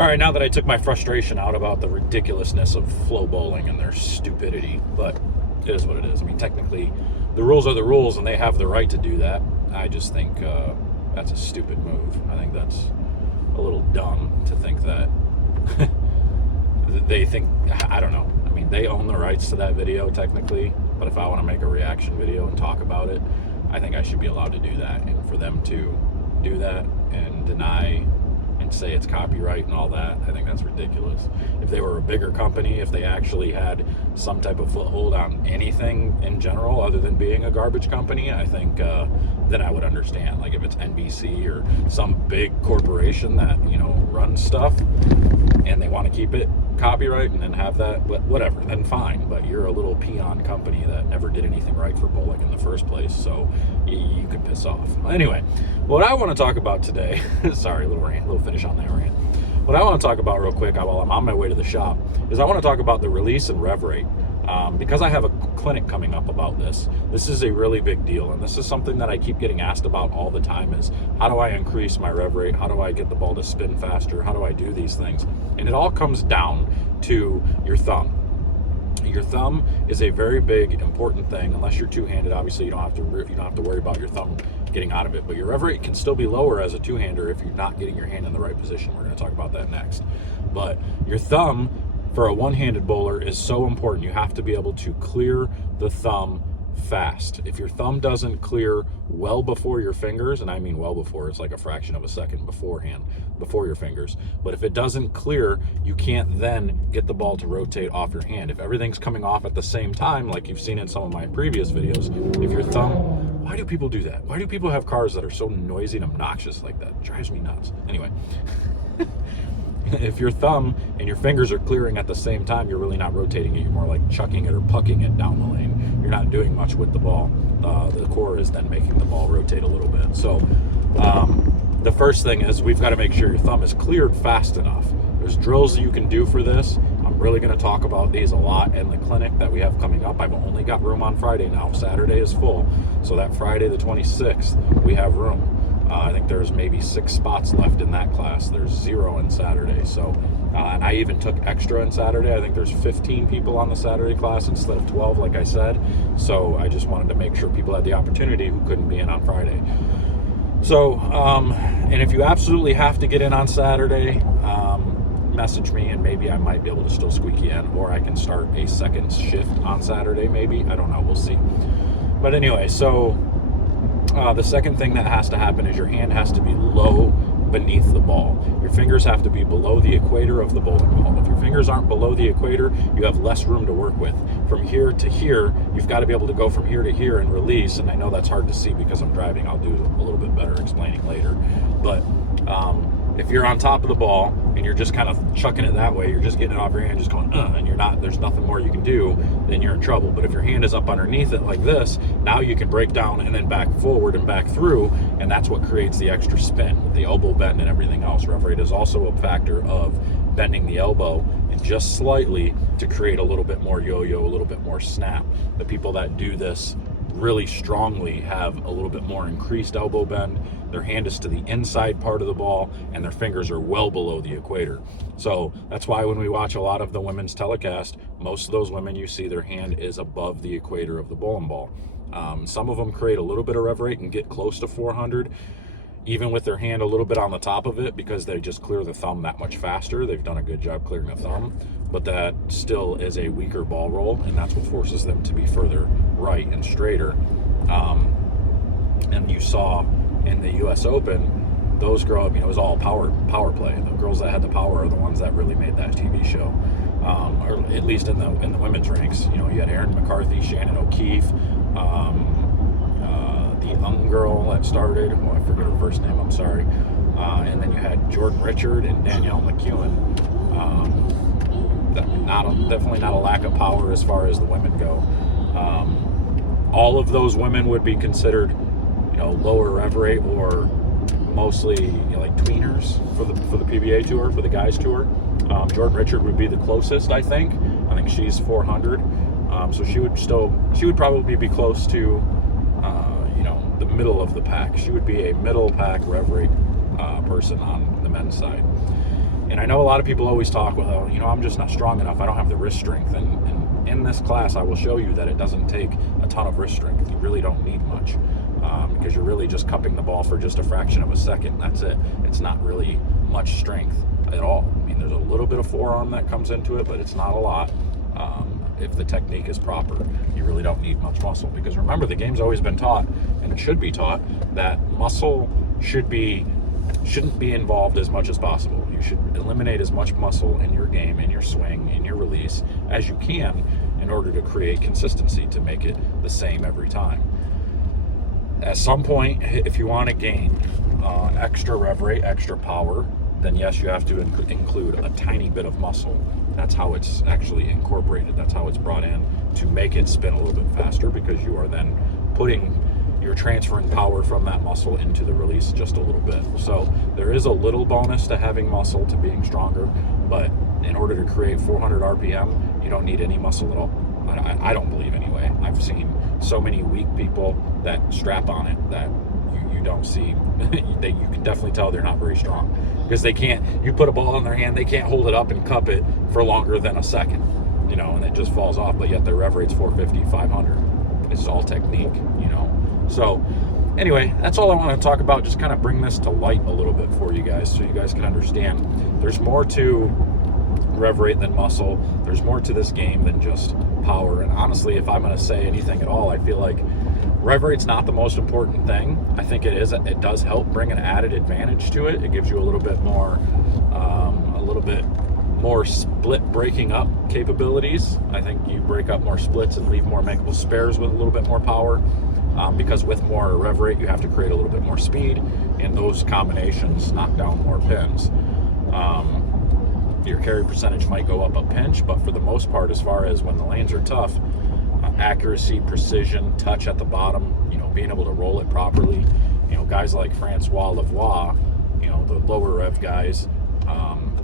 All right, now that I took my frustration out about the ridiculousness of flow bowling and their stupidity, but it is what it is. I mean, technically, the rules are the rules, and they have the right to do that. I just think that's a stupid move. I think that's a little dumb to think that they think, I don't know. I mean, they own the rights to that video technically, but if I want to make a reaction video and talk about it, I think I should be allowed to do that. And for them to do that and deny and say it's copyright and all that, I think that's ridiculous. If they were a bigger company, if they actually had some type of foothold on anything in general other than being a garbage company, I think then I would understand. Like if it's NBC or some big corporation that, you know, runs stuff and they want to keep it copyright and then have that, but whatever, then fine. But you're a little peon company that never did anything right for bowling in the first place, so you can piss off. Anyway, what I want to talk about today, sorry, little finish on that rant. What I want to talk about real quick while I'm on my way to the shop is I want to talk about the release and rev rate. Because I have a clinic coming up about this. This is a really big deal, and this is something that I keep getting asked about all the time is how do I increase my rev rate? How do I get the ball to spin faster? How do I do these things? And it all comes down to your thumb. Your thumb is a very big, important thing. Unless you're two-handed, obviously you don't have to worry about your thumb getting out of it. But your rev rate can still be lower as a two-hander if you're not getting your hand in the right position. We're going to talk about that next. But your thumb for a one-handed bowler is so important. You have to be able to clear the thumb fast. If your thumb doesn't clear well before your fingers, and I mean well before, it's like a fraction of a second before your fingers, but if it doesn't clear, you can't then get the ball to rotate off your hand. If everything's coming off at the same time, like you've seen in some of my previous videos, if your thumb, why do people do that? Why do people have cars that are so noisy and obnoxious like that? It drives me nuts. Anyway. If your thumb and your fingers are clearing at the same time, you're really not rotating it. You're more like chucking it or pucking it down the lane. You're not doing much with the ball. The core is then making the ball rotate a little bit. So the first thing is we've got to make sure your thumb is cleared fast enough. There's drills that you can do for this. I'm really going to talk about these a lot in the clinic that we have coming up. I've only got room on Friday now. Saturday is full. So that Friday the 26th, we have room. I think there's maybe 6 spots left in that class. There's 0 in Saturday. So, and I even took extra in Saturday. I think there's 15 people on the Saturday class instead of 12, like I said. So I just wanted to make sure people had the opportunity who couldn't be in on Friday. So, and if you absolutely have to get in on Saturday, message me and maybe I might be able to still squeak you in, or I can start a second shift on Saturday maybe. I don't know. We'll see. But anyway, so the second thing that has to happen is your hand has to be low beneath the ball. Your fingers have to be below the equator of the bowling ball. If your fingers aren't below the equator, you have less room to work with. From here to here, you've got to be able to go from here to here and release, and I know that's hard to see because I'm driving. I'll do a little bit better explaining later. But if you're on top of the ball and you're just kind of chucking it that way, you're just getting it off your hand, just going, and you're not, there's nothing more you can do, then you're in trouble. But if your hand is up underneath it like this, now you can break down and then back forward and back through, and that's what creates the extra spin with the elbow bend and everything else. Rev rate is also a factor of bending the elbow and just slightly to create a little bit more yo-yo, a little bit more snap. The people that do this really strongly have a little bit more increased elbow bend. Their hand is to the inside part of the ball and their fingers are well below the equator. So that's why when we watch a lot of the women's telecast, most of those women you see their hand is above the equator of the bowling ball. Some of them create a little bit of rev rate and get close to 400 even with their hand a little bit on the top of it because they just clear the thumb that much faster. They've done a good job clearing the thumb, but that still is a weaker ball roll, and that's what forces them to be further right and straighter. And you saw in the U.S. Open, those girls, it was all power play. The girls that had the power are the ones that really made that TV show, or at least in the women's ranks. You had Erin McCarthy, Shannon O'Keefe, the young girl that started, I forget her first name, I'm sorry, and then you had Jordan Richard and Danielle McEwen. Definitely not a lack of power as far as the women go. All of those women would be considered, lower rev rate or mostly like tweeners for the PBA tour, for the guys tour. Jordan Richard would be the closest, I think. I think she's 400. So she would probably be close to, the middle of the pack. She would be a middle pack rev rate person on the men's side. And I know a lot of people always talk, well, I'm just not strong enough. I don't have the wrist strength. And in this class, I will show you that it doesn't take a ton of wrist strength. You really don't need much, because you're really just cupping the ball for just a fraction of a second. That's it. It's not really much strength at all. I mean, there's a little bit of forearm that comes into it, but it's not a lot. If the technique is proper, you really don't need much muscle, because remember, the game's always been taught, and it should be taught, that muscle shouldn't be involved as much as possible. You should eliminate as much muscle in your game, in your swing, in your release as you can, in order to create consistency, to make it the same every time. At some point, if you want to gain extra rev rate, extra power, then yes, you have to include a tiny bit of muscle. That's how it's actually incorporated. That's how it's brought in, to make it spin a little bit faster, because you are then you're transferring power from that muscle into the release just a little bit. So there is a little bonus to having muscle, to being stronger, but in order to create 400 RPM, you don't need any muscle at all. I don't believe, anyway. I've seen so many weak people that strap on it that you don't see, you can definitely tell they're not very strong, because they can't, you put a ball in their hand, they can't hold it up and cup it for longer than a second, and it just falls off, but yet their rev rate's 450, 500. It's all technique, So anyway, that's all I want to talk about. Just kind of bring this to light a little bit for you guys, so you guys can understand there's more to rev rate than muscle. There's more to this game than just power. And honestly, if I'm going to say anything at all, I feel like rev rate's not the most important thing. I think it is. It does help bring an added advantage to it. It gives you a little bit more split breaking up capabilities. I think you break up more splits and leave more makeable spares with a little bit more power, because with more rev rate, you have to create a little bit more speed, and those combinations knock down more pins. Your carry percentage might go up a pinch, but for the most part, as far as when the lanes are tough, accuracy, precision, touch at the bottom, being able to roll it properly, guys like Francois Lavoie, the lower rev guys,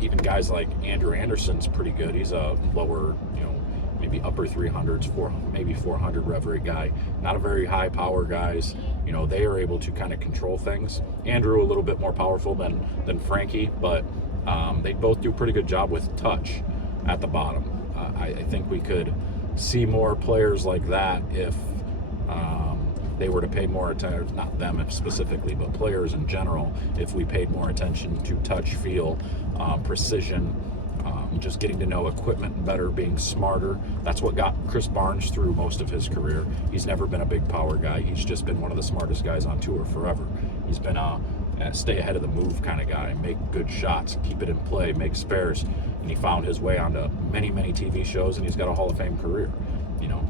even guys like Andrew Anderson's pretty good. He's a lower, maybe upper 300s, maybe 400 rev rate guy. Not a very high power guys. They are able to kind of control things. Andrew a little bit more powerful than Frankie, but they both do a pretty good job with touch at the bottom. I think we could see more players like that if they were to pay more attention, not them specifically, but players in general, if we paid more attention to touch, feel, precision, just getting to know equipment better, being smarter. That's what got Chris Barnes through most of his career. He's never been a big power guy. He's just been one of the smartest guys on tour forever. He's been a stay ahead of the move kind of guy, make good shots, keep it in play, make spares, and he found his way onto many, many TV shows, and he's got a Hall of Fame career.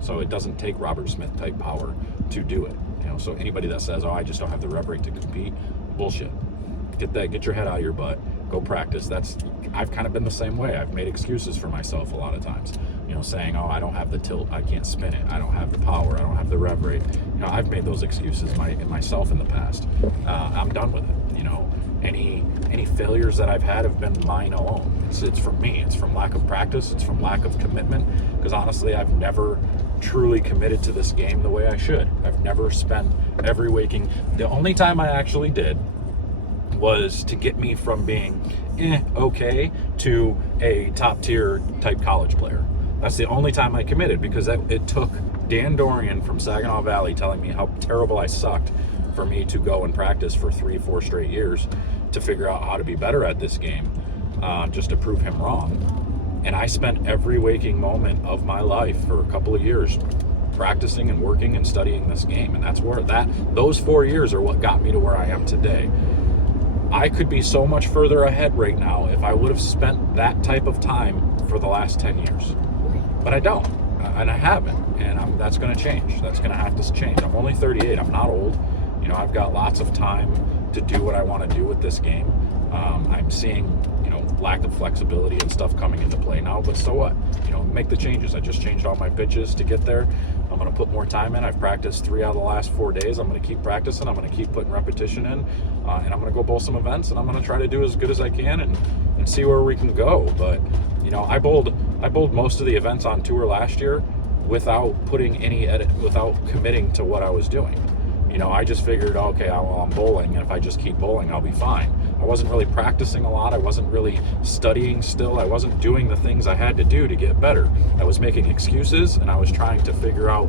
So it doesn't take Robert Smith type power to do it. So anybody that says, I just don't have the rev rate to compete, bullshit. Get your head out of your butt, go practice. I've kind of been the same way. I've made excuses for myself a lot of times, saying, I don't have the tilt, I can't spin it, I don't have the power, I don't have the rev rate. I've made those excuses myself in the past. I'm done with it. Any failures that I've had have been mine alone. It's from me. It's from lack of practice. It's from lack of commitment. Because honestly, I've never truly committed to this game the way I should. I've never spent every waking. The only time I actually did was to get me from being okay to a top tier type college player. That's the only time I committed, because it took Dan Dorian from Saginaw Valley telling me how terrible I sucked for me to go and practice for 3-4 straight years to figure out how to be better at this game, just to prove him wrong. And I spent every waking moment of my life for a couple of years practicing and working and studying this game, and that's where those 4 years are what got me to where I am today. I could be so much further ahead right now if I would have spent that type of time for the last 10 years. But I don't, and I haven't, and that's going to change. That's going to have to change. I'm only 38. I'm not old. I've got lots of time to do what I want to do with this game. I'm seeing, lack of flexibility and stuff coming into play now, but so what? Make the changes. I just changed all my pitches to get there. I'm going to put more time in. I've practiced 3 out of the last 4 days. I'm going to keep practicing. I'm going to keep putting repetition in, and I'm going to go bowl some events, and I'm going to try to do as good as I can and see where we can go. But, I bowled most of the events on tour last year without putting any without committing to what I was doing. I just figured, okay, I'm bowling, and if I just keep bowling, I'll be fine. I wasn't really practicing a lot. I wasn't really studying still. I wasn't doing the things I had to do to get better. I was making excuses, and I was trying to figure out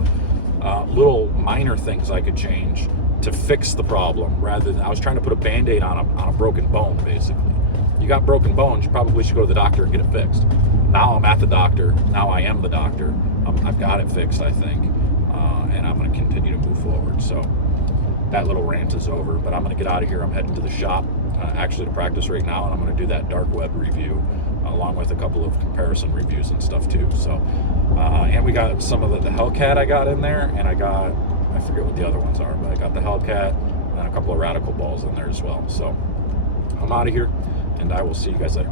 little minor things I could change to fix the problem, rather than I was trying to put a Band-Aid on a broken bone, basically. You got broken bones, you probably should go to the doctor and get it fixed. Now I'm at the doctor. Now I am the doctor. I've got it fixed, I think, and I'm going to continue to move forward. So that little rant is over, but I'm going to get out of here. I'm heading to the shop, actually to practice right now, and I'm going to do that dark web review along with a couple of comparison reviews and stuff too. So, and we got some of the Hellcat I got in there, and I forget what the other ones are, but I got the Hellcat and a couple of Radical balls in there as well. So I'm out of here, and I will see you guys later.